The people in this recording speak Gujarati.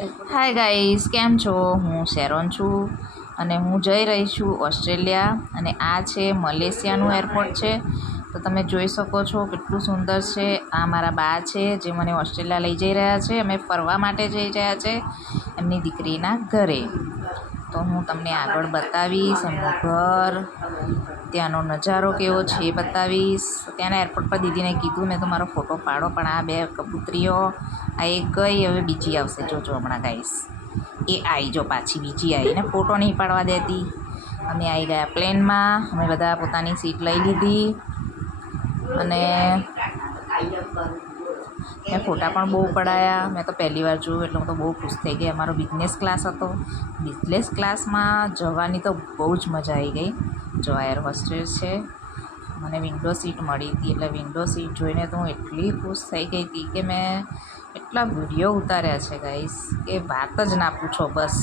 હાય ગાઈસ, કેમ છો? હું શેરોન છું અને હું જઈ રહી છું ઓસ્ટ્રેલિયા અને આ છે મલેશિયાનું એરપોર્ટ છે. તો તમે જોઈ શકો છો કેટલું સુંદર છે. આ મારા બા છે જે મને ઓસ્ટ્રેલિયા લઈ જઈ રહ્યા છે. અમે ફરવા માટે જઈ રહ્યા છે એમની દીકરીના ઘરે. તો હું તમને આગળ બતાવીશ એમનું ઘર, ત્યાંનો નજારો કેવો છે એ બતાવીશ. ત્યાંના એરપોર્ટ પર દીદીને કીધું મેં તો મારો ફોટો પાડો, પણ આ બે કબૂતરીઓ, આ એક ગઈ, હવે બીજી આવશે, જોજો હમણાં ગાઈશ. એ આવી જો પાછી બીજી આવી ને ફોટો નહીં પાડવા દેતી. અમે આવી ગયા પ્લેનમાં. અમે બધા પોતાની સીટ લઈ લીધી અને મેં ફોટા પણ બહુ પડાયા. મેં તો પહેલી વાર જોયું એટલે હું તો બહુ ખુશ થઈ ગઈ. અમારો બિઝનેસ ક્લાસ હતો. બિઝનેસ ક્લાસમાં જવાની તો બહુ જ મજા આવી ગઈ. જો એર હોસ્ટેસ છે. મને વિન્ડો સીટ મળી હતી એટલે વિન્ડો સીટ જોઈને તો હું એટલી ખુશ થઈ ગઈ હતી કે મેં એટલા વિડીયો ઉતાર્યા છે ગાઈસ કે વાત જ ના પૂછો બસ.